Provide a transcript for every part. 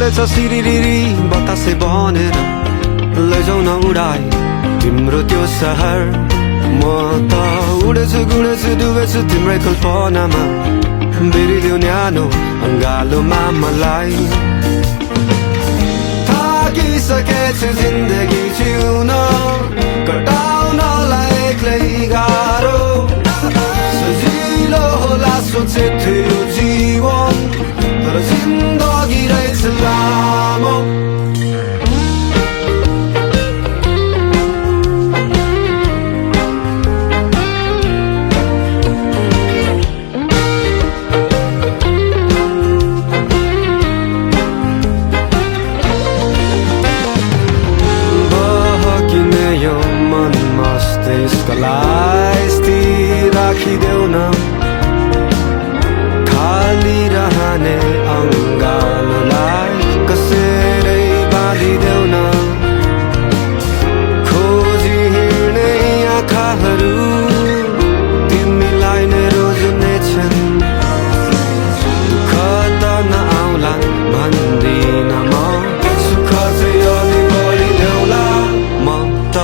चलेछ सिरिरिरी बतासे बनेर लैजाउन उडाई तिम्रो त्यो सहर म त उडेछु गुडेछु डुबेछु तिम्रै कल्पनामा बेरिदेऊ न्यानो अङ्गालोमा मलाई थाकिसकेछु जिन्दगी जिउन कटाउनलाई एक्लै गाह्रो सजिलो होला सोचेथे यो जीवन तर जिन्दगी रहेछ लामो यसलाई स्थिर राखिदेऊ न खाली रहने अङ्गालोलाई कसरी बाँधिदेऊ न खोजी हिँड्ने आँखाहरू तिमीलाई नै रोज्नेछन् दुःख त नआउला भन्दिन म सुख चाहिँ अलि बढिदेऊला म त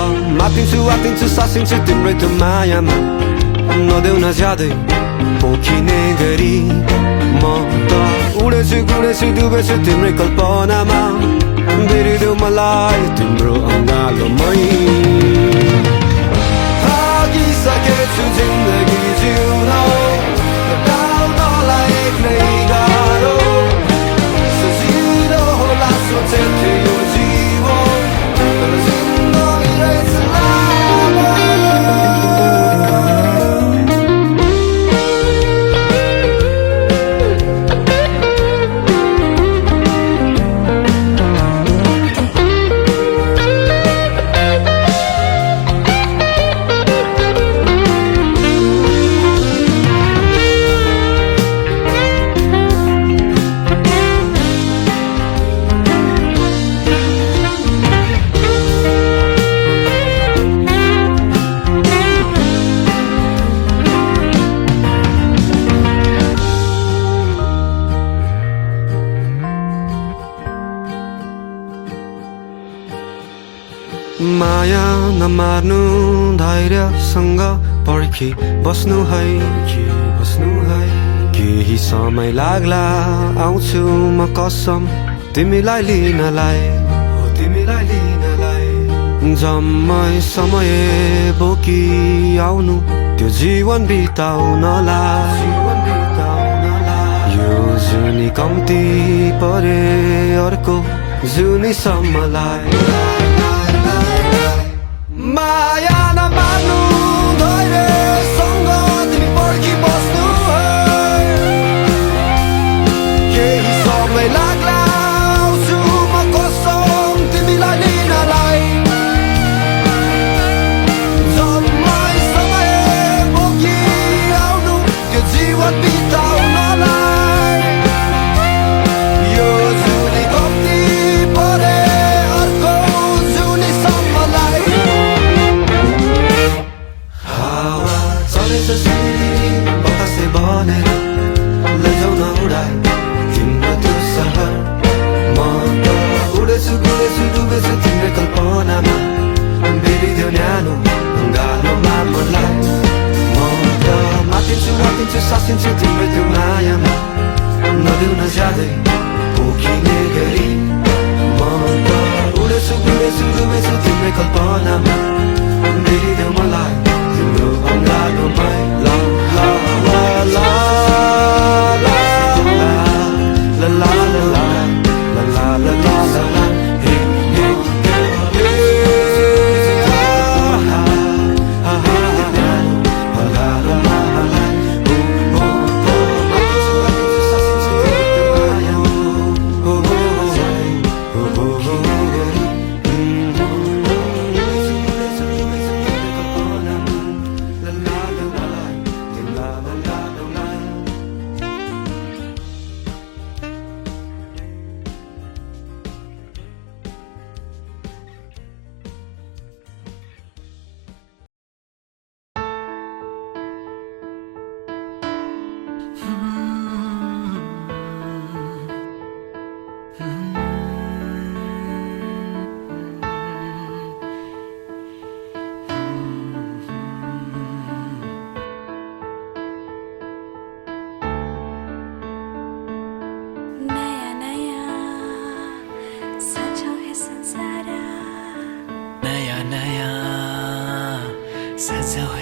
आतिन्छु सासिन्छु तिम्रै त्यो मायामा नदेऊ न ज्यादै पोखिने गरी म त उडेछु गुडेछु डुबेछु तिम्रै कल्पनामा बेरिदेऊ मलाई तिम्रो अङ्गालोमै थाकिसकेछु जिन्दगी जिउन कटाउनलाई एक्लै गाह्रो सजिलो होला सोचेथे यो जीवन तर जिन्दगी रहेछ माया नमार्नु धैर्यसँग पर्खी बस्नु है केही समय लाग्ला आउँछु म कसम तिमीलाई लिनलाई जम्मै समय बोकी आउनु त्यो जीवन बिताउनलाई यो जुनी कम्ती परे अर्को जुनीसम्मलाई माया नमार्नु धैर्यसँग तिमी पर्खी बस्नु केही समय लाग्ला आउँछु म कसम तिमीलाई लिनलाई जम्मै समय बोकी आउनु त्यो जीवन बिताउनलाई यो जुनी कम्ती परे अर्को जुनीसम्मलाई बतासे बनेर लैजाउन उडाई तिम्रो त्यो सहर म त उडेछु गुडेछु डुबेछु तिम्रै कल्पनामा बेरिदेऊ न्यानो अङ्गालोमा मलाई म त मातिन्छु सासिन्छु तिम्रै त्यो मायामा नदेऊ न ज्यादै पोखिने गरी म त उडेछु गुडेछु डुबेछु तिम्रै कल्पनामा बेरिदेऊ मलाई तिम्रो अङ्गालोमै ला ला ला ला ला ला ला ला ला ला ला ला ला हे हे हे हा हा हा ला ला ला ला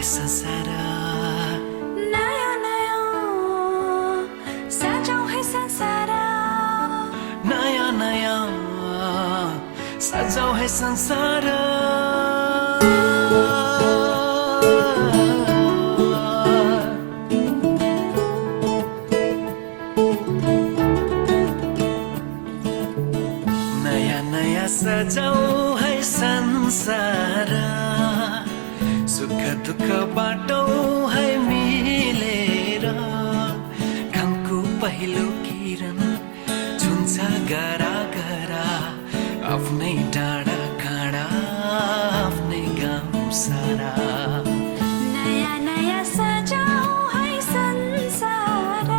संसार नयाँ नयाँ सजाऊ है संसार नयाँ नयाँ सजाऊ है संसार नयाँ नयाँ सजाऊ है संसार सुख दुःख बाटो है मिलेर घामको पहिलो किरण छुन्छ गरा गरा आफ्नै डाँडा काँडा आफ्नै गाउँ सारा नयाँ नयाँ सजाऊ है संसार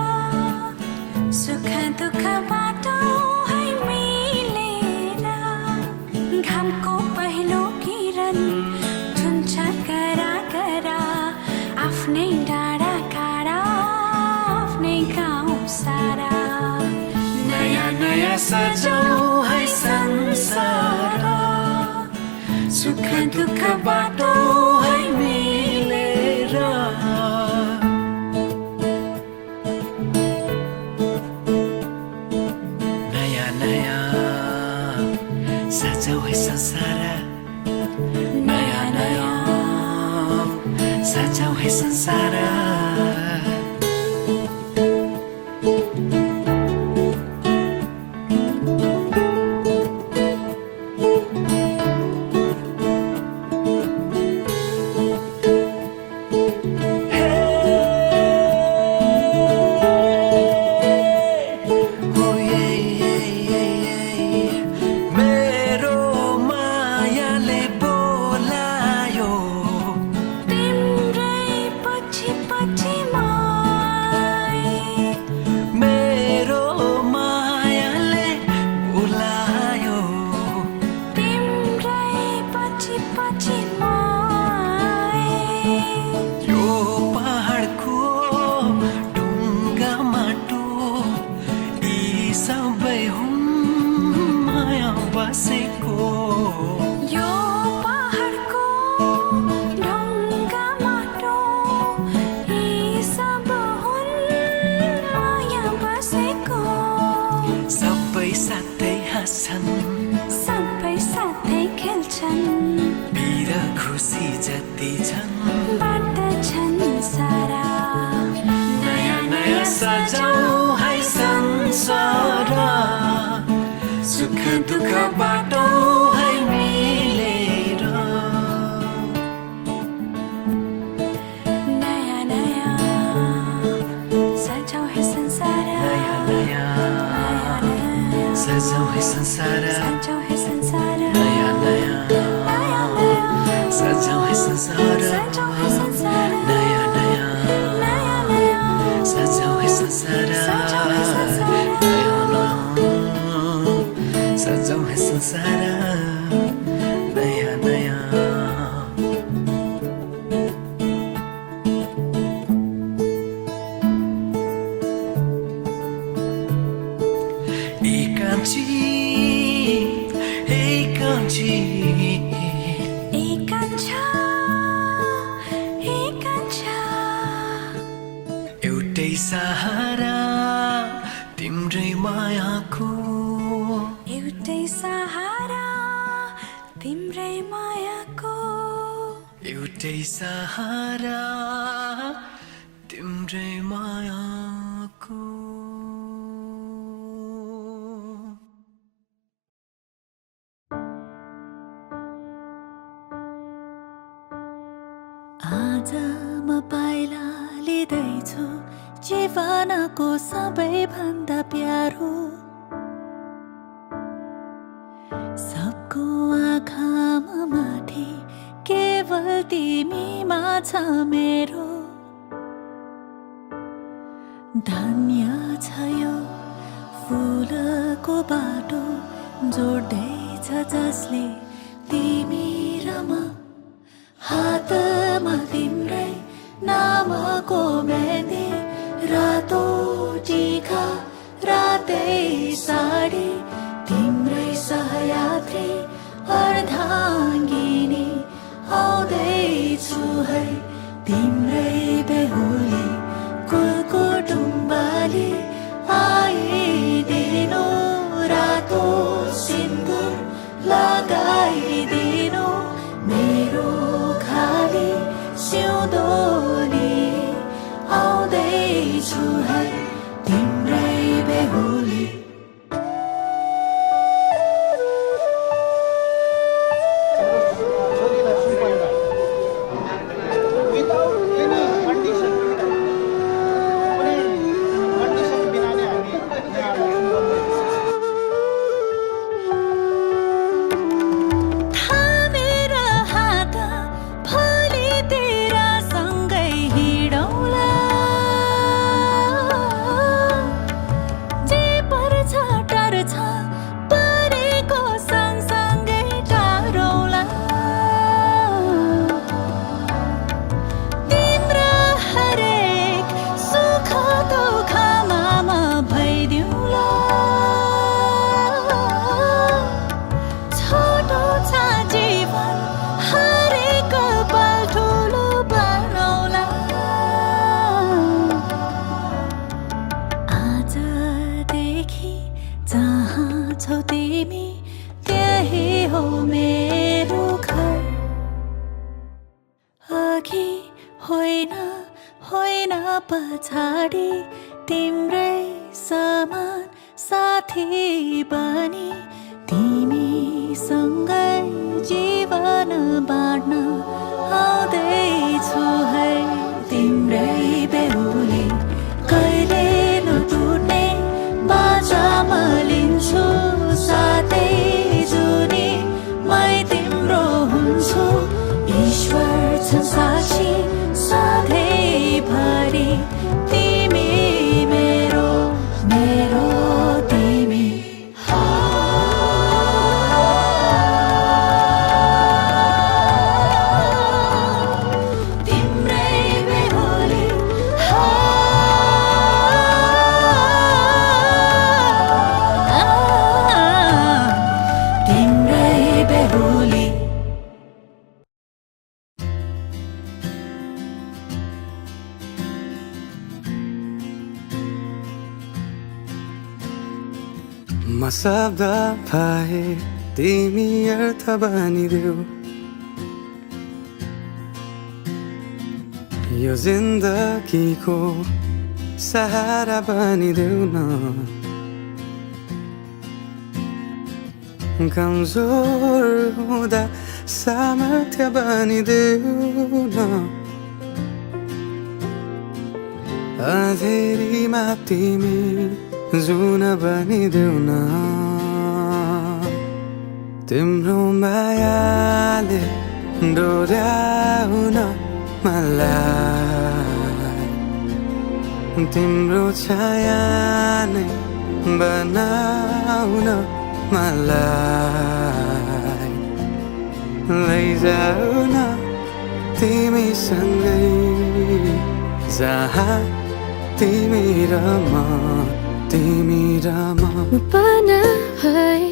सुख दुःख बाटो है मिलेर घामको पहिलो किरण छुन्छ गरा गरा आफ्नै डाँडा काँडा आफ्नै गाउँ सारा नयाँ नयाँ सजाऊ है संसार सुख दुःख बाटो है मिलेर नयाँ नयाँ सजाऊ है संसार नयाँ नयाँ सजाऊ है संसार मेरो मायाले बोलायो तिम्रै पछि पछि मेरो मायाले बोलायो तिम्रै पछि पछि यो पहाडको ढुङ्गा माटो यी सबै हुन् माया बसेको यो पहाडको ढुङ्गा माटो यी सब हुन् माया बसेको सबै साथै हाँस्छन् सबै साथै खेल्छन् वीर खुसी जति छन् बाँड्दछन् सारा नयाँ नयाँ सजाऊ है संसार सुख दुःख बाटो है मिलेर नयाँ नयाँ सजाऊ है संसार नयाँ नयाँ सजाऊ है संसार सजाऊ है संसार नयाँ नयाँ सजाऊ है संसार सजाऊ है संसार नयाँ नयाँ नयाँ नयाँ सजाऊ है संसार सजाऊ है संसार नयाँ नयाँ सजाऊ है संसार नयाँ नयाँ एकांची एकांची एकांछ एउटै सहारा तिम्रै मायाको एउटै सहारा तिम्रै मायाको एउटै सहारा तिम्रै मायाको आज म पाइला लिँदैछु जीवनको सबैभन्दा प्यारो सबको आँखामा माथि केवल तिमीमा छ मेरो धन्य छ यो फुलको बाटो जोड्दैछ जसले तिमी र म हातमा तिम्रै नामको मेहन्दी रातो टीका रातै साडी तिम्रै सहयात्री अर्धाङ्गिनी आउँदैछु है छौ तिमी त्यही हो मेरो घर अघि होइन होइन पछाडि तिम्रै समान साथी बनी तिमीसँगै जीवन बाँड्न आउँदैछु है तिम्रै बेहुली कहिले नटुट्ने बाचामा लिन्छु साथै जुनी मै तिम्रो हुन्छु ईश्वर छ साक्षी सधैँभरि तिमी मेरो मेरो तिमी तिम्रै बेहुली तिम्रै बेहुली म शब्द पाए तिमी अर्थ बनिदेऊ यो जिन्दगीको सहारा बनिदेऊ न कमजोर हुँदा सामर्थ्य बनिदेऊ न अँधेरीमा तिमी जुन बनिदेऊ न तिम्रो मायाले डोर्याउन मलाई तिम्रो छाया नै बनाउन मलाई लैजाऊ न तिमीसँगै जहाँ तिमी र म तिमी र म पाना भए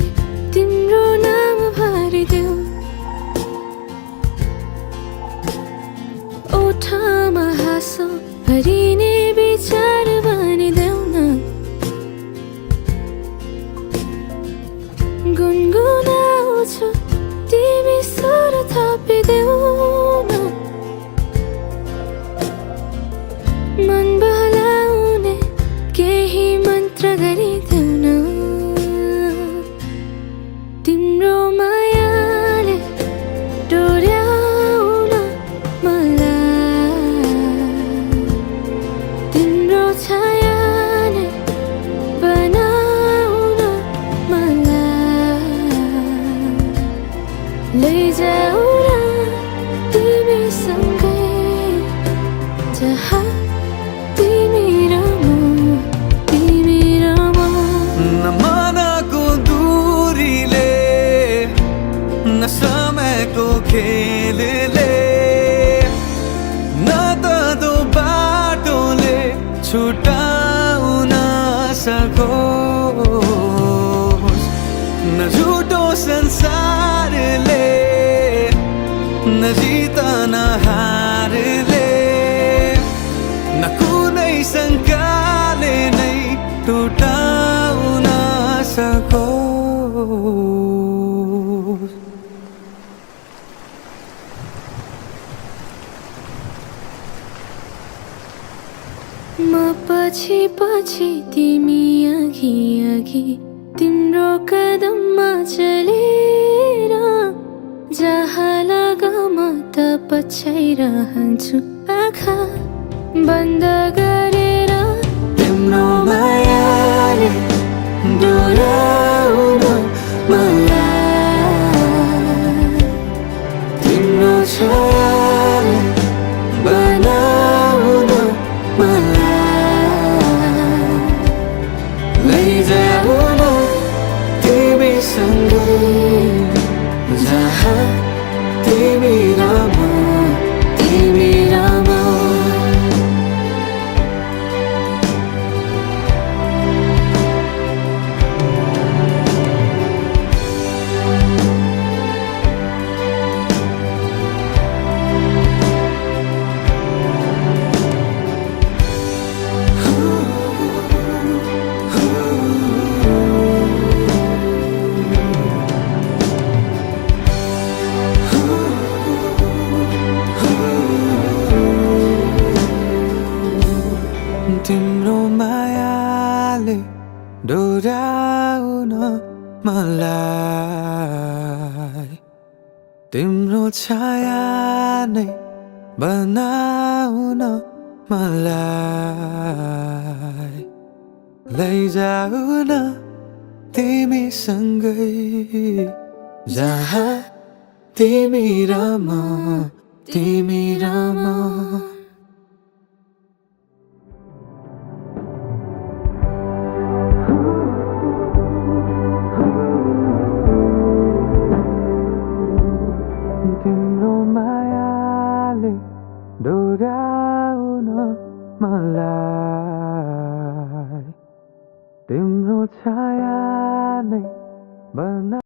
तिम्रो नाम भरिदेऊ ओठमा हाँसो भरिने विचार बनिदेऊ न गुनगुनाउँछु तिमी स्वर थपिदेऊ न मन बहलाउने केही मन्त्र गरिदेऊ न तिम्रो मायाले डोर्याउन मलाई तिम्रो छाया नै बनाउन मलाई लैजाऊ न तिमीसँगै जहाँ तिमी र म तिमी र म न मनको दूरीले न समयको खेलले न त दो बाटोले छुटाउन सकोस् न झुटो संसारले न जितन हारले न कुनै शङ्काले नै टुटाउन सकोस् म पछि पछि तिमी अघि अघि तिम्रो कदममा चलेर जहाँ लग म त पछ्याइरहन्छु आँखा बन्द गरेर तिम्रो मायाले डोर्याउन मलाई तिम्रो छायाले बनाउन मलाई लैजाऊ न तिमीसँगै जहाँ तिमी र म तिमी र म मलाई तिम्रो छाया नै बनाउन मलाई लैजाऊ न तिमीसँगै जहाँ तिमी र म तिम्रो मायाले डोर्याउन मलाई तिम्रो छाया नै बना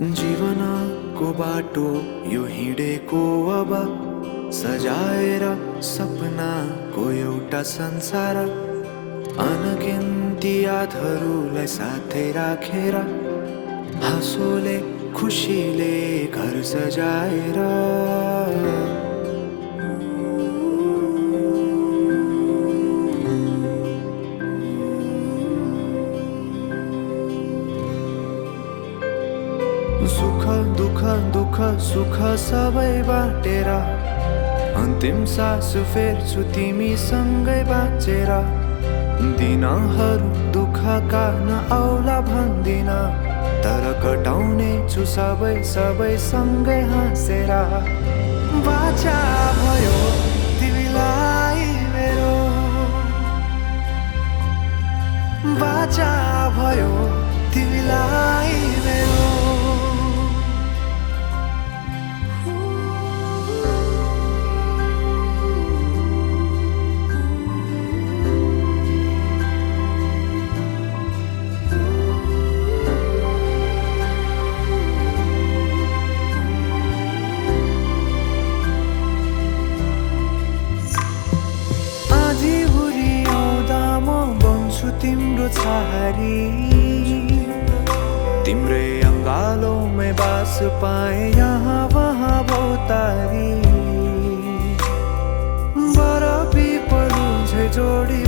जीवनको बाटो यो हिँडेको अब सजाएर सपनाको एउटा संसार अनगिन्ती यादहरूलाई साथै राखेर हाँसोले खुसीले घर सजाएर सुख दुःख दुःख सुख सबै बाटेर अन्तिम सास फेर्छु तिमीसँगै बाँचेर दिनहरू दुःखका नआउला भन्दिन तर कटाउने छु सबै सँगै हाँसेर बाचा भयो तिमीलाई मेरो बाचा भयो तिमीलाई मेरो तिम्रो छहारी तिम्रै अङ्गालोमै बास पाए यहाँ वहाँ बहुतारी बरफी पलु झै जोडी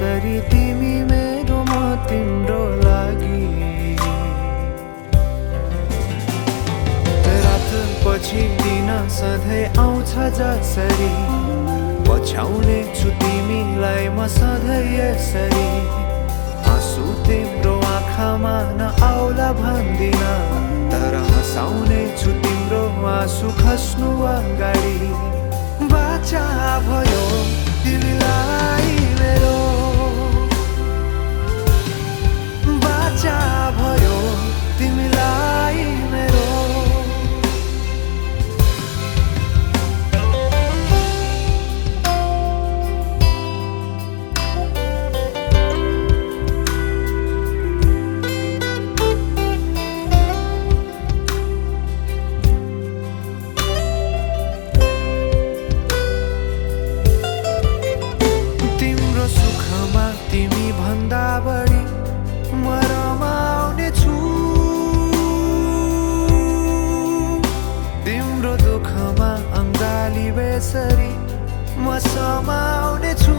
जसरी तिमी मेरो म तिम्रो लागि रात पछि दिन सधैँ आउँछ जसरी पछ्याउने छु तिमीलाई म सधैँ यसरी आँसु तिम्रो आँखामा नआउला भन्दिन तर हँसाउने छु तिम्रो आँसु खस्नु अगाडि बाचा भयो तिमीलाई मेरो बाचा भयो तिमीलाई मेरो तिम्रो सुखमा तिमी भन्दा बढी म रमाउने छु तिम्रो दुःखमा अङ्गाली बेसरी म समाउने छु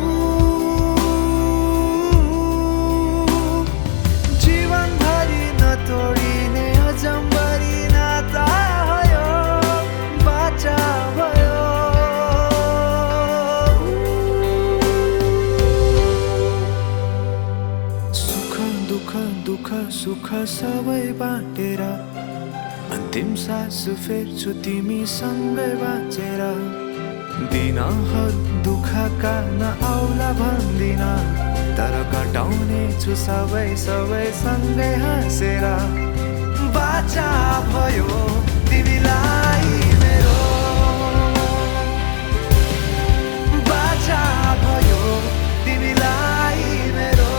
जीवनभरि नतोडिने अजम्बरी नाता भयो बाचा भयो सुख दुःख दुःख सुख सबै बाँटेर अन्तिम सास फेर्छु तिमीसँगै बाँचेर दिनहरू दुःखका नआउला भन्दिन तर कटाउने छु सबै सँगै हाँसेर बाचा भयो तिमीलाई मेरो बाचा भयो तिमीलाई मेरो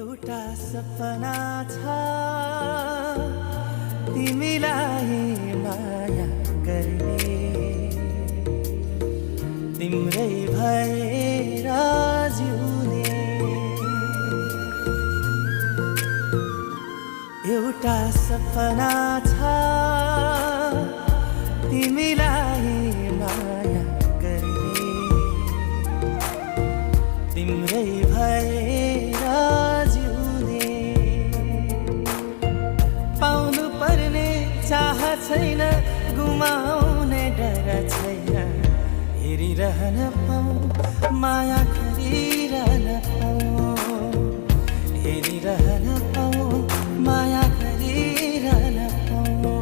एउटा सपना छ तिमीलाई माया गर्ने तिम्रै भएर जिउने एउटा सपना छ तिमीलाई माया गर्ने तिम्रै भएर जिउने पाउनु पर्ने चाह छैन गुमाउने डर छैन हेरिरहन पाऊ माया गरिरहन पाऊ हेरिरहन पाऊ माया गरिरहन पाऊ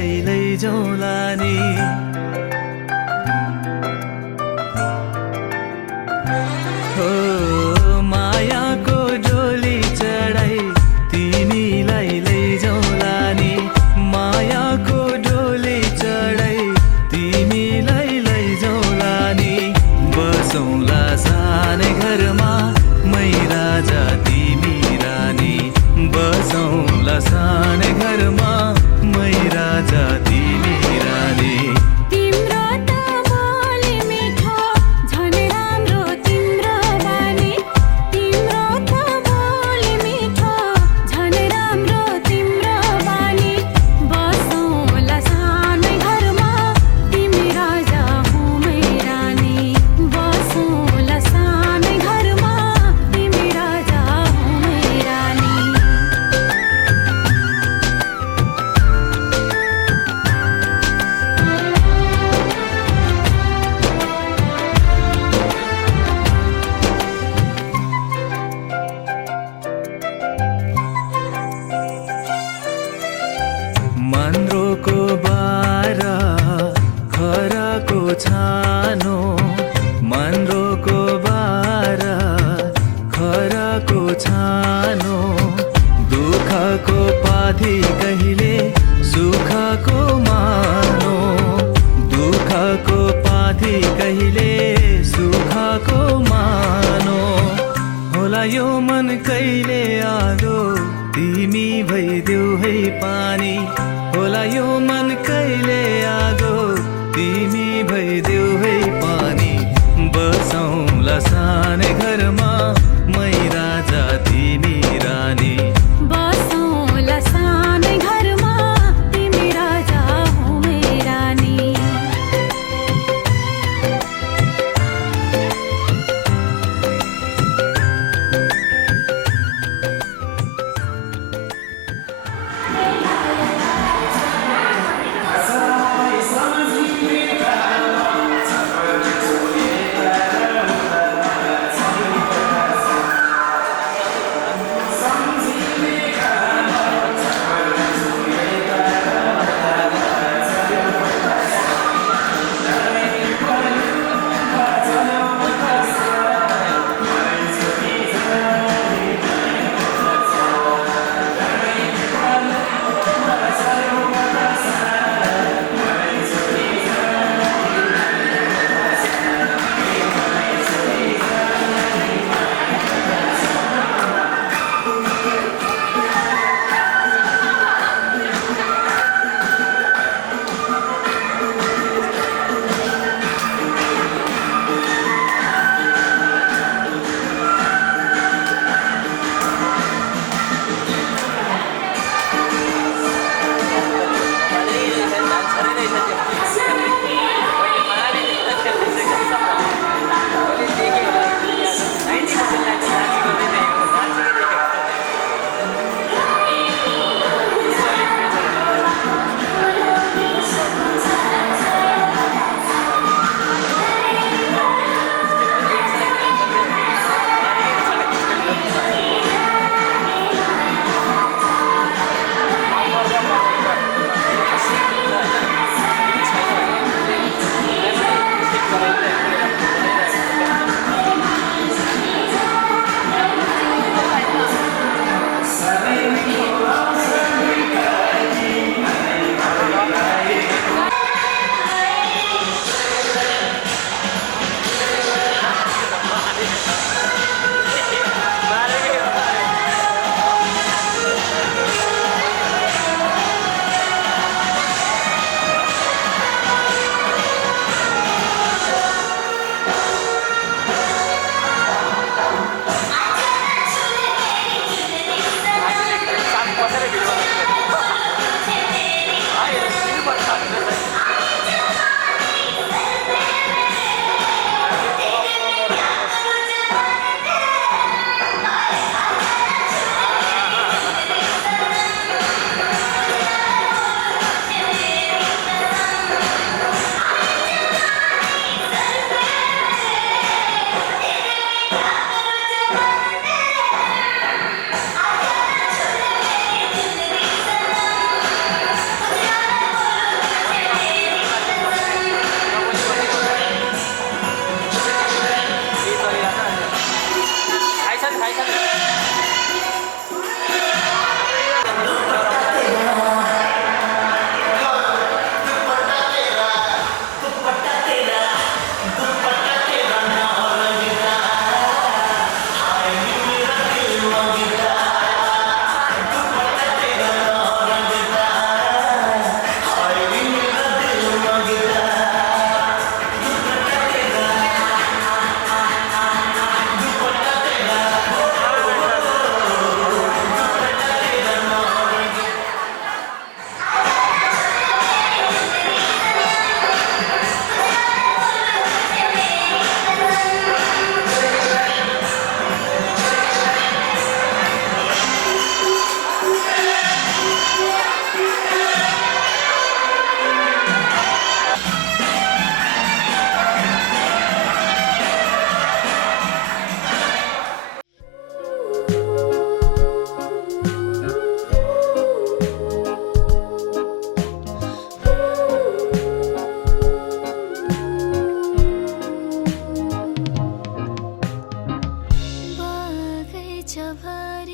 लैजाउँला नि हो मायाको डोली चढाई तिमीलाई लैजाउँला नि मायाको डोली चढाई तिमीलाई लैजाउँला नि बसौँला सानै घरमा मै राजा तिमी रानी बसौँला सानै घरमा मै राजा तिमी रानी तिम्रो त बोली मिठो झन् राम्रो तिम्रो बानी तिम्रो त बोली मिठो झन् राम्रो तिम्रो बानी बसौँला सानै घरमा तिमी राजा हुँ मै रानी बसौँला सानै घरमा तिमी राजा हुँ मै रानी मन्द्रोको बारा खराको छानो मन्द्रोको बारा खराको छानो दुःखको पाथी कहिले सुखको मानो दुःखको पाथी कहिले सुखको मानो होला यो मन कहिले आगो तिमी भइदेऊ है पानी होला यो मन कहिले आगो तिमी भइदेऊ है पानी बसौँला सानै घरमा मै राजा तिमी रानी बसौँला सानै घरमा तिमी राजा हुँ मै रानी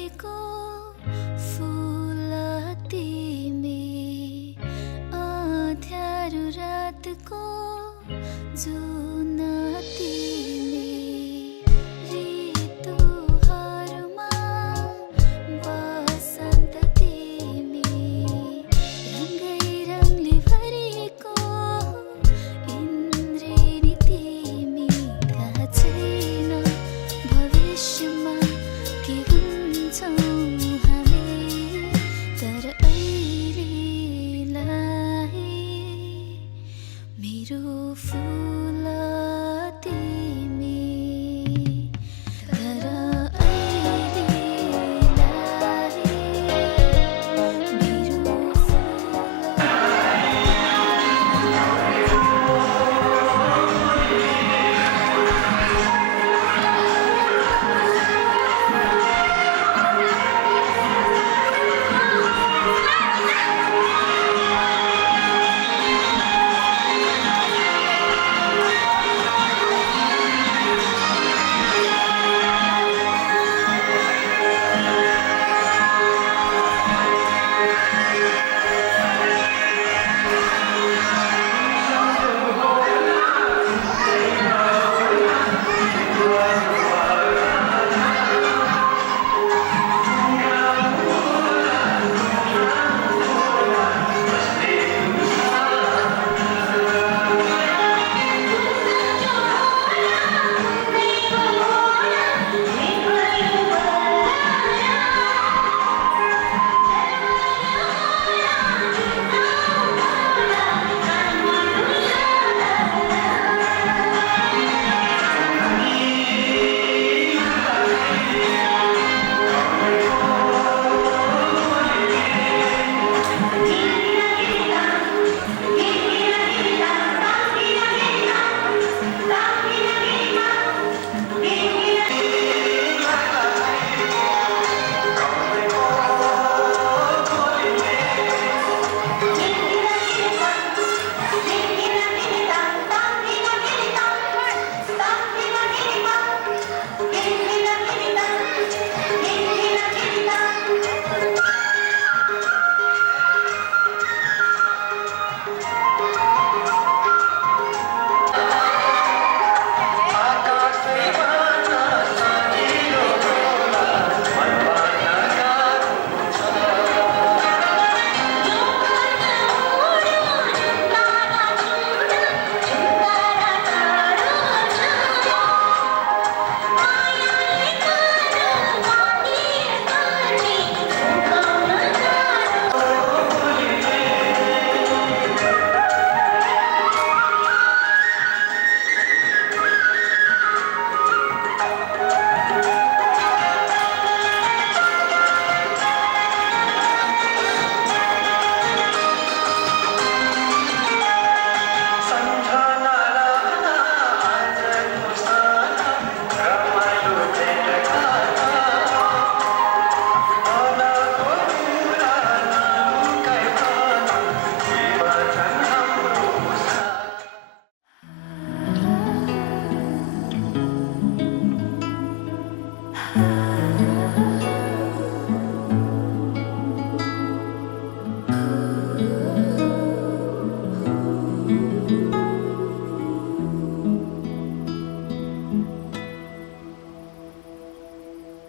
फुलेको फुल तिमी अँध्यारो रातको जुन तिमी ऋतुहरूमा बसन्त तिमी रङ्गै रङले भरिएको इन्द्रेणी तिमी थाहा छैन भविष्यमा के हुन्छौँ हामी तर अहिलेलाई मेरो फुल तिमी तर अहिलेलाई मेरो फुल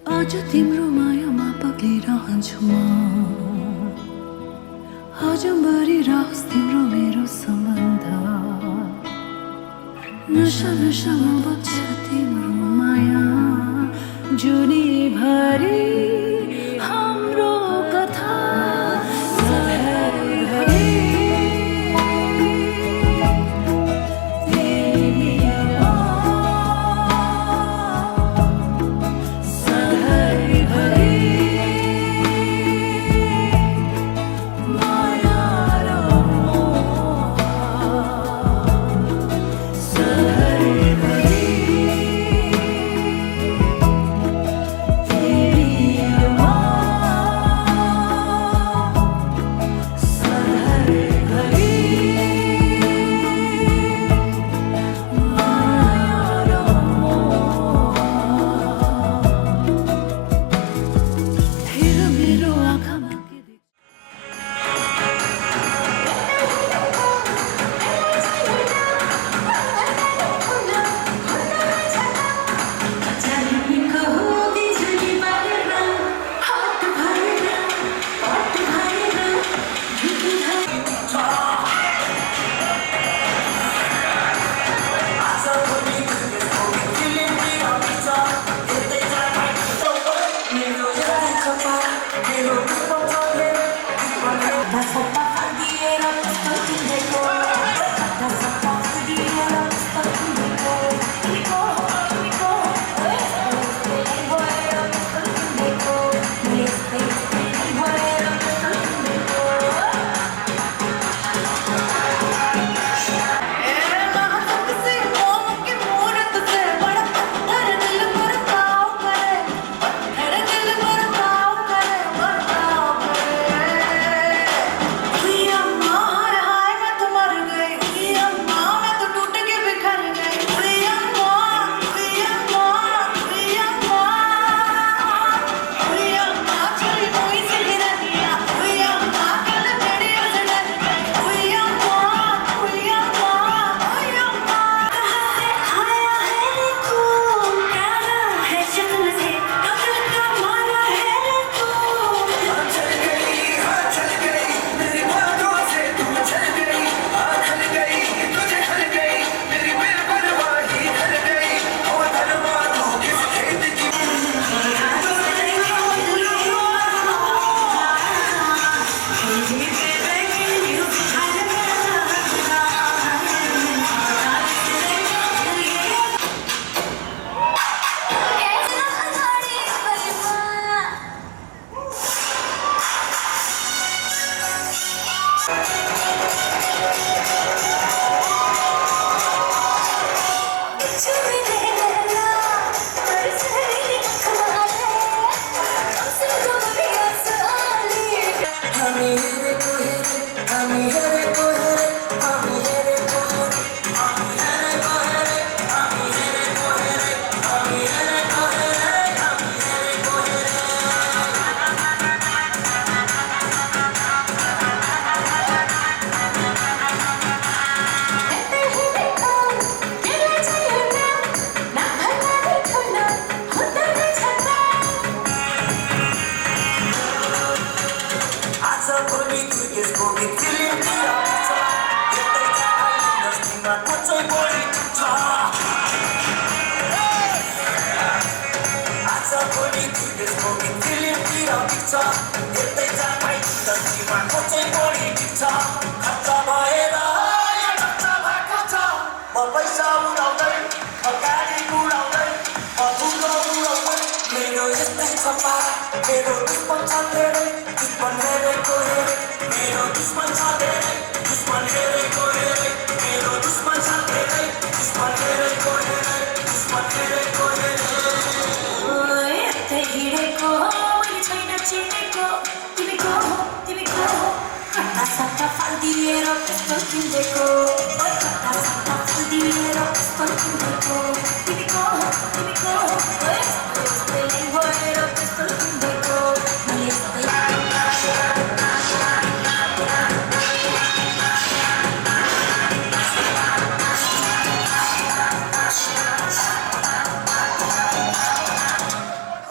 आज तिम्रो मायामा पग्लिरहन्छु म आजभरि रहोस् तिम्रो मेरो सम्बन्ध नशा नशामा बग्छ तिम्रो माया जुनीभरि हाम्रो कथा सधैँभरि तिमीमा सधैँभरि माया र मोह सधैँभरि तिमी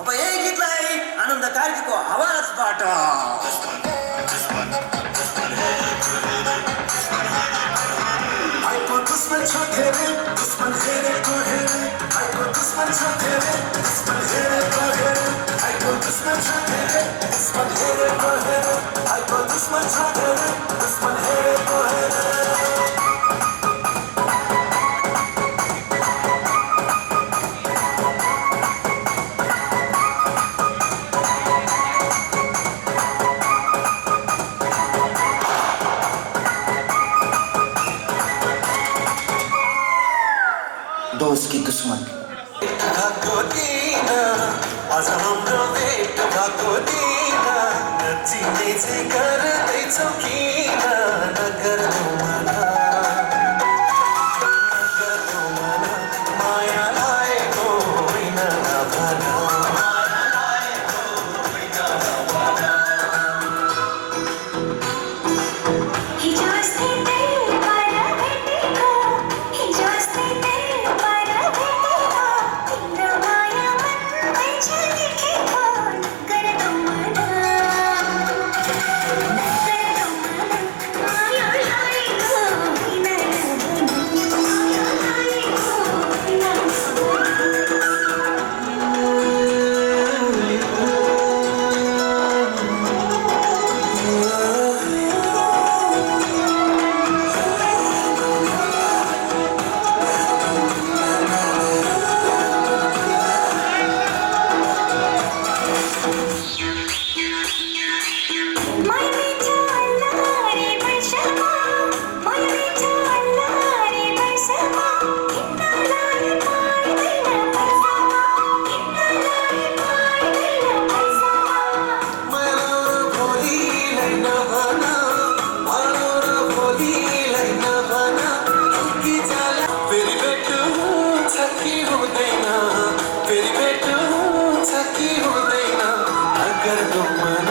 अब यही गीतलाई आनन्द कार्कीको आवाजबाट आइको दुश्मन छ धेरै दुश्मन हेरेको हेरे आइको दुश्मन छ धेरै दुश्मन हेरेको हेरे आइको दुश्मन छ धेरै दुश्मन हेरेको हेरे आइको दुश्मन छ धेरै दुश्मन हेरेको हेरे दोस्त की दुश्मन भएको दिन आज हाम्रो भेट भएको दिन नचिने चाहिँ गर्दैछौ किन नगर्नु मना नगर्नु मना माया लागेको होइन नभन माया लागेको होइन नभन हिजो अस्ति त्यही भएर भेटेको हिजो अस्ति त्यही भएर भेटेको तिम्रो माया मनमै छ लेखेको नगर्नु मना माया लागेको होइन नभन माया लागेको होइन मैले चल्लारे वर्षमा मैले चल्लारे वर्षमा हिँड्नलाई पाइँदैन पैसामा हिँड्नलाई पाइँदैन पैसामा मेरो भोलिलाई नभन भनौ र भोलिलाई नभन कि जाला फेरि भेट हुन्छ कि हुँदैन फेरि भेट हुन्छ कि हुँदैन नगर्नु मना